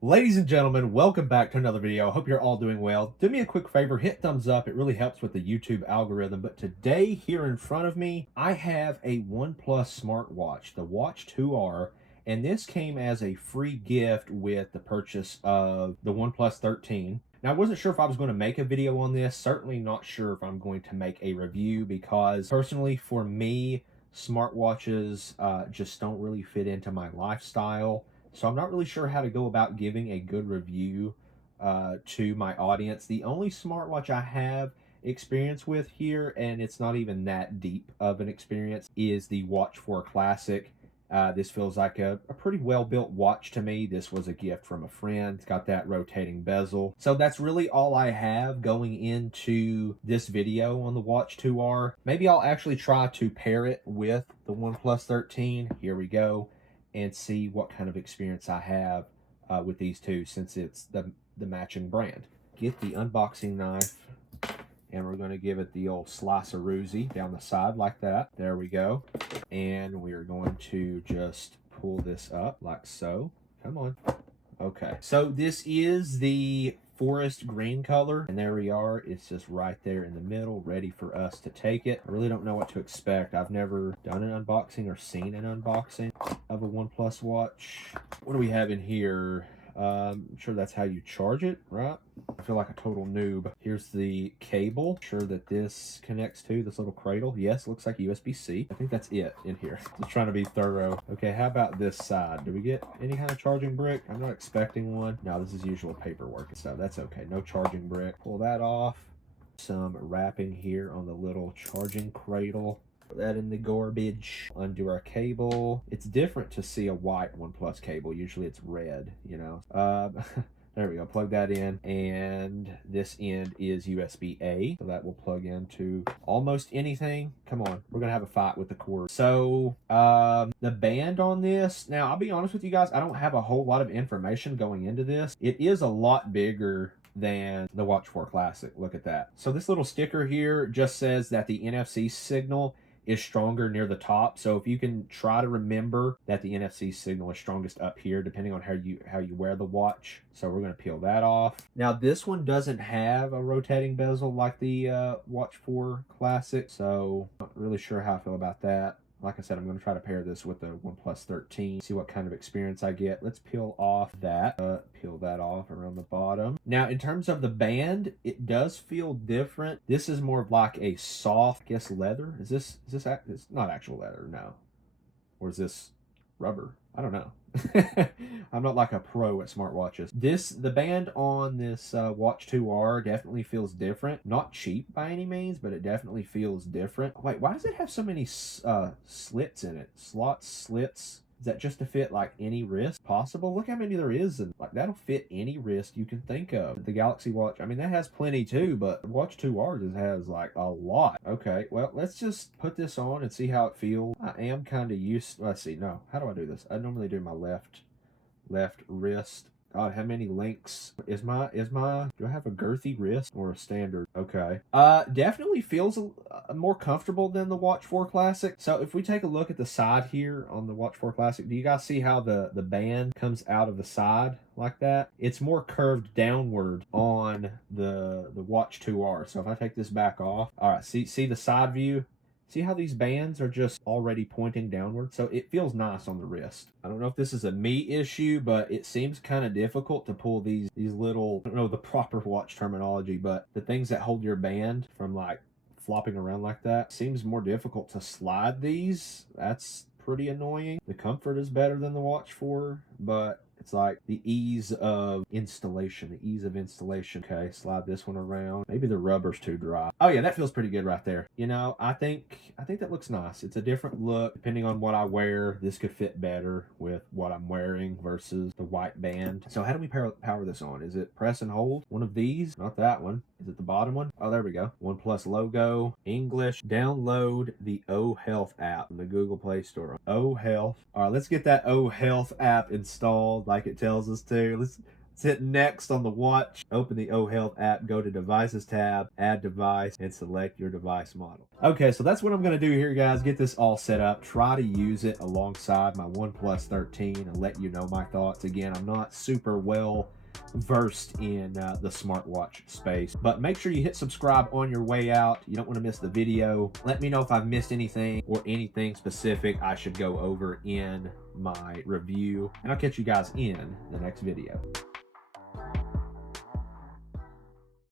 Ladies and gentlemen, welcome back to another video. I hope you're all doing well. Do me a quick favor, hit thumbs up. It really helps with the YouTube algorithm. But today, here in front of me, I have a OnePlus smartwatch, the Watch 2R, and this came as a free gift with the purchase of the OnePlus 13. Now, I wasn't sure if I was going to make a video on this. Certainly not sure if I'm going to make a review because personally, for me, smartwatches just don't really fit into my lifestyle. So I'm not really sure how to go about giving a good review to my audience. The only smartwatch I have experience with here, and it's not even that deep of an experience, is the Watch4 Classic. This feels like a pretty well-built watch to me. This was a gift from a friend. It's got that rotating bezel. So that's really all I have going into this video on the Watch 2R. Maybe I'll actually try to pair it with the OnePlus 13. Here we go. And see what kind of experience I have with these two, since it's the matching brand. Get the unboxing knife, and we're going to give it the old slice-a-roozy down the side like that. There we go. And we are going to just pull this up like so. Come on. Okay, so this is the forest green color, and there we are. It's just right there in the middle, ready for us to take it. I really don't know what to expect. I've never done an unboxing or seen an unboxing of a OnePlus watch. What do we have in here? I'm sure that's how you charge it, right? I feel like a total noob. Here's the cable. Sure that this connects to this little cradle. Yes, looks like USB-C. I think that's it in here. Just trying to be thorough. Okay, how about this side? Do we get any kind of charging brick? I'm not expecting one. No, this is usual paperwork, so that's okay. No charging brick. Pull that off. Some wrapping here on the little charging cradle. Put that in the garbage. Undo our cable. It's different to see a white OnePlus cable. Usually it's red, you know. There we go. Plug that in. And this end is USB-A. So that will plug into almost anything. Come on. We're going to have a fight with the cord. So the band on this. Now, I'll be honest with you guys. I don't have a whole lot of information going into this. It is a lot bigger than the Watch4 Classic. Look at that. So this little sticker here just says that the NFC signal is stronger near the top. So if you can try to remember that the NFC signal is strongest up here, depending on how you wear the watch. So we're going to peel that off. Now this one doesn't have a rotating bezel like the Watch4 Classic, so not really sure how I feel about that. Like I said, I'm going to try to pair this with the OnePlus 13, see what kind of experience I get. Let's peel off that. Peel that off around the bottom. Now, in terms of the band, it does feel different. This is more of like a soft, I guess, leather. Is this it's not actual leather, no. Or is this rubber? I don't know. I'm not like a pro at smartwatches. The band on this Watch 2R definitely feels different. Not cheap by any means, but it definitely feels different. Wait, why does it have so many slits in it? Slits. Is that just to fit like any wrist possible? Look how many there is, and like that'll fit any wrist you can think of. The Galaxy Watch, I mean, that has plenty too, but the Watch 2R just has like a lot. Okay, well, let's just put this on and see how it feels. I am kind of used. Let's see. No, how do I do this? I normally do my left wrist. God, how many links is my do I have a girthy wrist or a standard? Okay. Definitely feels more comfortable than the Watch 4 Classic. So if we take a look at the side here on the Watch 4 Classic, do you guys see how the band comes out of the side like that? It's more curved downward on the Watch 2R. So if I take this back off, all right, see the side view? See how these bands are just already pointing downward? So it feels nice on the wrist. I don't know if this is a me issue, but it seems kind of difficult to pull these little, I don't know the proper watch terminology, but the things that hold your band from like flopping around like that. Seems more difficult to slide these. That's pretty annoying. The comfort is better than the Watch 4, but it's like the ease of installation. Okay, slide this one around. Maybe the rubber's too dry. Oh yeah, that feels pretty good right there. You know, I think that looks nice. It's a different look. Depending on what I wear, this could fit better with what I'm wearing versus the white band. So how do we power this on? Is it press and hold? One of these? Not that one. Is it the bottom one? Oh, there we go. OnePlus logo, English. Download the O Health app from the Google Play Store. O Health. All right, let's get that O Health app installed like it tells us to. Let's Let's hit next on the watch. Open the O Health app, go to Devices tab, add device, and select your device model. Okay, so that's what I'm gonna do here, guys. Get this all set up, try to use it alongside my OnePlus 13 and let you know my thoughts. Again, I'm not super well versed in the smartwatch space, but make sure you hit subscribe on your way out. You don't want to miss the video. Let me know if I've missed anything or anything specific I should go over in my review, and I'll catch you guys in the next video.